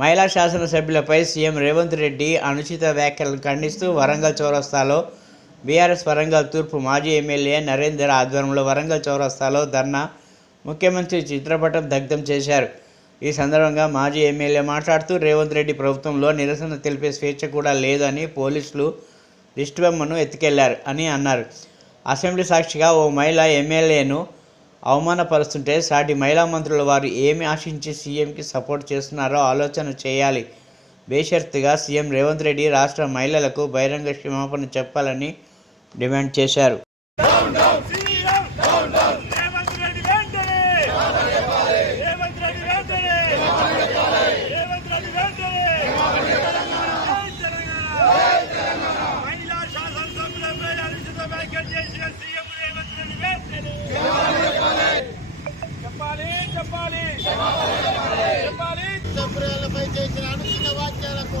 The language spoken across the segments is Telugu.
మహిళా శాసనసభ్యులపై సీఎం రేవంత్ రెడ్డి అనుచిత వ్యాఖ్యలను ఖండిస్తూ వరంగల్ చౌరస్తాలో బీఆర్ఎస్ వరంగల్ తూర్పు మాజీ ఎమ్మెల్యే నరేందర్ ఆధ్వర్యంలో వరంగల్ చౌరస్తాలో ధర్నా ముఖ్యమంత్రి చిత్రపటం దగ్ధం చేశారు. ఈ సందర్భంగా మాజీ ఎమ్మెల్యే మాట్లాడుతూ రేవంత్ రెడ్డి ప్రభుత్వంలో నిరసన తెలిపే స్వేచ్ఛ కూడా లేదని పోలీసులు దిష్టిబొమ్మను ఎత్తుకెళ్ళారు అని అన్నారు. అసెంబ్లీ సాక్షిగా ఓ మహిళ ఎమ్మెల్యేను అవమానపరుస్తుంటే సాటి మహిళా మంత్రుల వారు ఏమి ఆశించి సీఎంకి సపోర్ట్ చేస్తున్నారో ఆలోచన చేయాలి. బేషరతుగా సీఎం రేవంత్ రెడ్డి రాష్ట్ర మహిళలకు బహిరంగ క్షమాపణ చెప్పాలని డిమాండ్ చేశారు రేవంత్ రెడ్డి వెంటనే రేవంత్ రెడ్డి వెంటనే రేవంత్ రెడ్డి వెంటనే జై తెలంగాణ మహిళా శాసనసభ్యులపై అనుచిత వ్యాఖ్యలు చేసిన సీఎం రేవంత్ రెడ్డి వెంటనే చెప్పాలి చెప్పాలి చెప్పాలి సభ్యులపై చేసిన అనుచిత వ్యాఖ్యలకు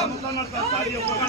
పట్టి చెప్పాలి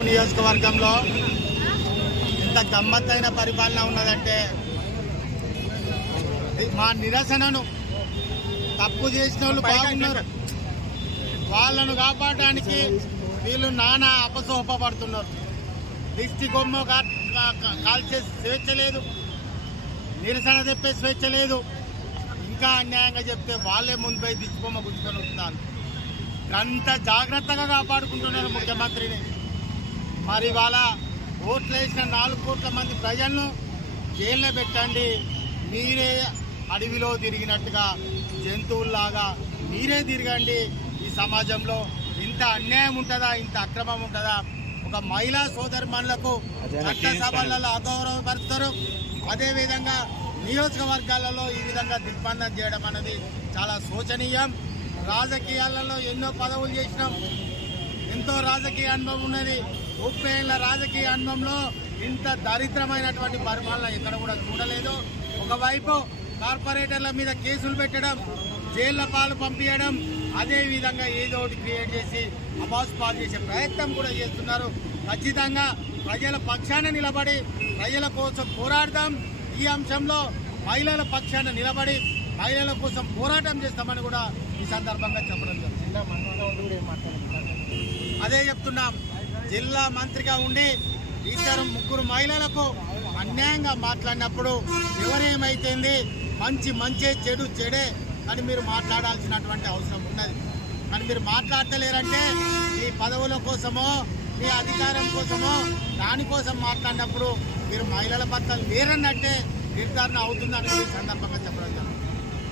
నియోజకవర్గంలో ఇంత గమ్మత్తైన పరిపాలన ఉన్నదంటే మా నిరసనను తప్పు చేసిన వాళ్ళు బాగున్నారు. వాళ్ళను కాపాడడానికి వీళ్ళు నానా అపసోపడుతున్నారు దిష్టి కొమ్మ కాల్చే స్వేచ్ఛ లేదు. నిరసన చెప్పే స్వేచ్ఛ లేదు. ఇంకా అన్యాయంగా చెప్తే వాళ్ళే ముందుపై దిష్టి బొమ్మ గుంజుకొని వస్తున్నారు అంత జాగ్రత్తగా కాపాడుకుంటున్నారు ముఖ్యమంత్రిని. మరి వాళ్ళ ఓట్లు వేసిన నాలుగు కోట్ల మంది ప్రజలను జైల్లో పెట్టండి. మీరే అడవిలో తిరిగినట్టుగా జంతువుల్లాగా మీరే తిరగండి ఈ సమాజంలో. ఇంత అన్యాయం ఉంటుందా? ఇంత అక్రమం ఉంటుందా? ఒక మహిళా సోదరిమణులకు చట్టసభలలో అగౌరవపరుస్తారు అదేవిధంగా నియోజకవర్గాలలో ఈ విధంగా దిగ్బంధం చేయడం అనేది చాలా శోచనీయం. రాజకీయాలలో ఎన్నో పదవులు చేసినాం. ఎంతో రాజకీయ అనుభవం ఉన్నది. ముప్పై ఏళ్ళ రాజకీయ అనుభవంలో ఇంత దరిద్రమైనటువంటి పరిపాలన ఎక్కడ కూడా చూడలేదు. ఒకవైపు కార్పొరేటర్ల మీద కేసులు పెట్టడం జైళ్ళ పాలు పంపించడం అదేవిధంగా ఏదో ఒకటి క్రియేట్ చేసి అబాస్ పాలు చేసే ప్రయత్నం కూడా చేస్తున్నారు. ఖచ్చితంగా ప్రజల పక్షాన నిలబడి ప్రజల కోసం పోరాడదాం. ఈ అంశంలో మహిళల పక్షాన నిలబడి మహిళల కోసం పోరాటం చేస్తామని కూడా ఈ సందర్భంగా చెప్పడం జరుగుతుంది అదే చెప్తున్నాం. జిల్లా మంత్రిగా ఉండి ఇద్దరు ముగ్గురు మహిళలకు అన్యాయంగా మాట్లాడినప్పుడు ఎవరేమైతుంది? మంచి మంచి చెడు చెడే అని మీరు మాట్లాడాల్సినటువంటి అవసరం ఉన్నది. కానీ మీరు మాట్లాడతలేరంటే మీ పదవుల కోసమో మీ అధికారం కోసమో దానికోసం మాట్లాడినప్పుడు మీరు మహిళల పట్ల లేరన్నట్టే నిర్ధారణ అవుతుందని సందర్భంగా